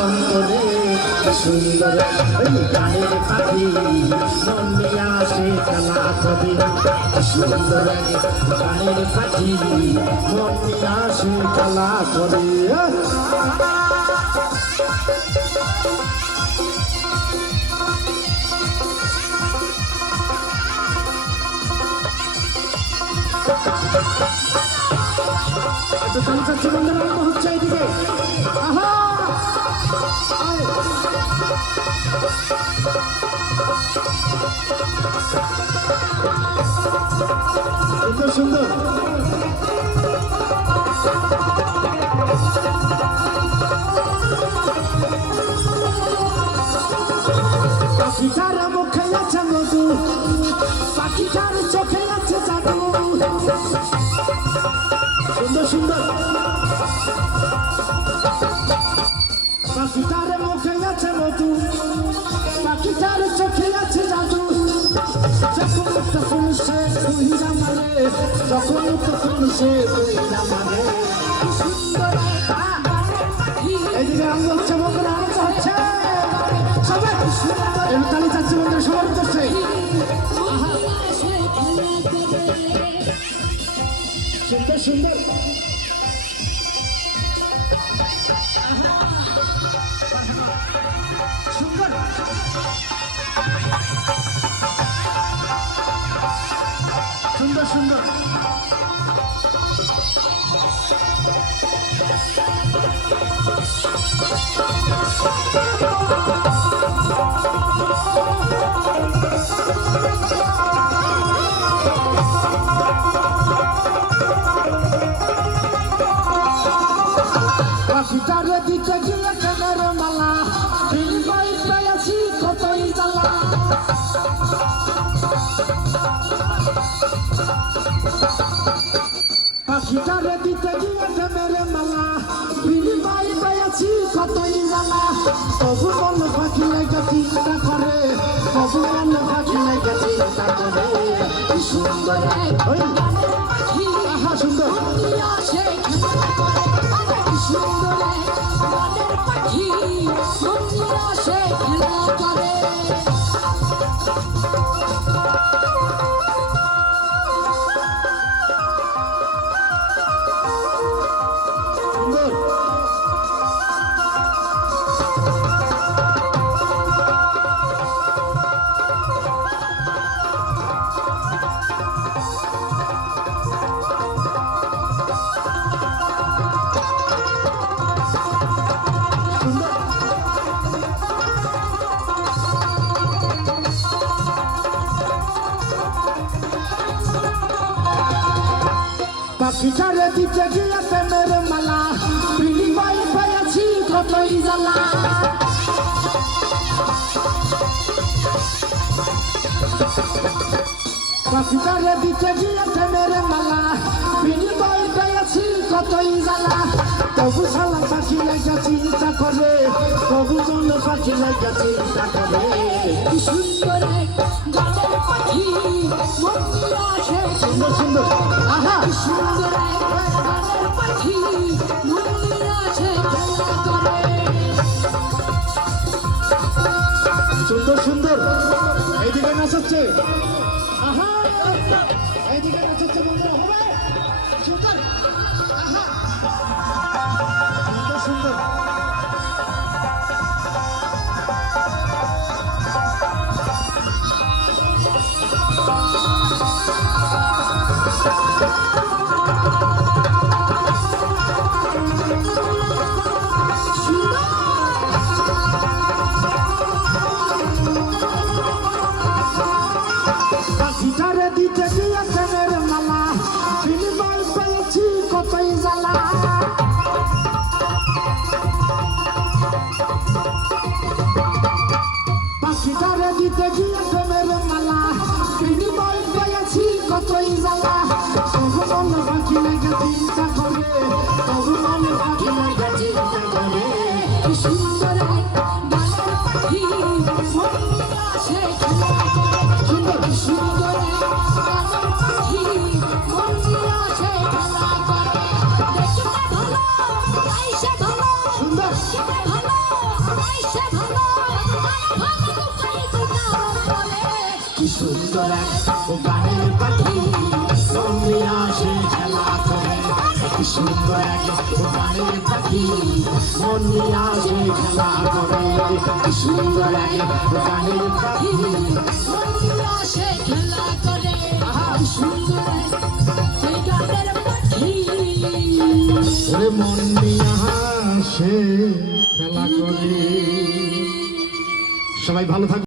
অন্তরে সুন্দর ওই গানের পাখি মন নিয়ে আসে খেলা করে সুন্দর গানের পাখি মন নিয়ে আসে খেলা করে চাচ্ছি বন্ধুরা আরম্ভ হচ্ছে এইদিকে আহা সুন্দর সুন্দর পাখিটার মুখে আছে মধু পাখিটার চোখে আছে জাদু সুন্দর সুন্দর পাখিটার মুখে আছে মধু পাখিটার চোখে আছে জাদু যখন তখন সে কইরা মানে যখন তখন সে কইরা মানে সুন্দর এইদিকে আনন্দ হচ্ছে বন্ধুরা আনন্দ হচ্ছে সবাই এবার তালি চাচ্ছি বন্ধুরা সবার করছে সুন্দর সুন্দর সুন্দর সুন্দর সুন্দর পাখিটার দিকে গিয়ে কেনের মালা বিনিময় পেয়েছি কতই জ্বালা পাখিটার দিকে গিয়ে কেনের মালা বিনিময় পেয়েছি কতই জ্বালা তবু মন পাখি লেগে চিন্তা করে তবু মন পাখি লেগে চিন্তা করে কি সুন্দর আহা সুন্দর সুন্দর মনের পাখি মন্দিরা সে খেলা করে পাখিটার দিকে গিয়ে প্রেমের মালা বিনিময় পেয়েছি কতই জ্বালা পাখিটার দিকে গিয়ে প্রেমের মালা বিনিময় পেয়েছি কতই জ্বালা তবু শালা পাখি লেগে চিন্তা করে তবু জন পাখি লেগে চিন্তা করে কি সুন্দর গানের পাখি মন্দিরা সে সুন্দর সুন্দর আহা সুন্দর গানের পাখি মন্দিরা সে খেলা করে সুন্দর সুন্দর এইদিকে নাচাচ্ছে আহা এইদিকে নাচাচ্ছে বন্ধুরা হবে সুন্দর আহা সুন্দর সুন্দর পাখিটারে দিতে গিয়ে প্রেমের মালা বিনিময় পেয়েছি কতই জ্বালা পাখিটারে দিতে গিয়ে প্রেমের মালা বিনিময় পেয়েছি কতই জ্বালা তবু মন পাখি লেগে চিন্তা করে তবু মন পাখি লেগে চিন্তা করে কি সুন্দর গানের পাখি মন্দিরা সে খেলা করে সুন্দর সুন্দর গানের পাখি মন্দিরা সে খেলা করে দেখতে ভালো আইসা ভালো সুন্দর ভালো কি সুন্দর এক গানের পাখি মন নিয়ে আসে খেলা করে কি সুন্দর এক গানের পাখি মন নিয়ে আসে খেলা করে কি সুন্দর এক গানের পাখি মন নিয়ে আসে খেলা করে কি সুন্দর এই গানের পাখি ওরে মন নিয়ে আসে খেলা করে। সবাই ভালো থাকবে।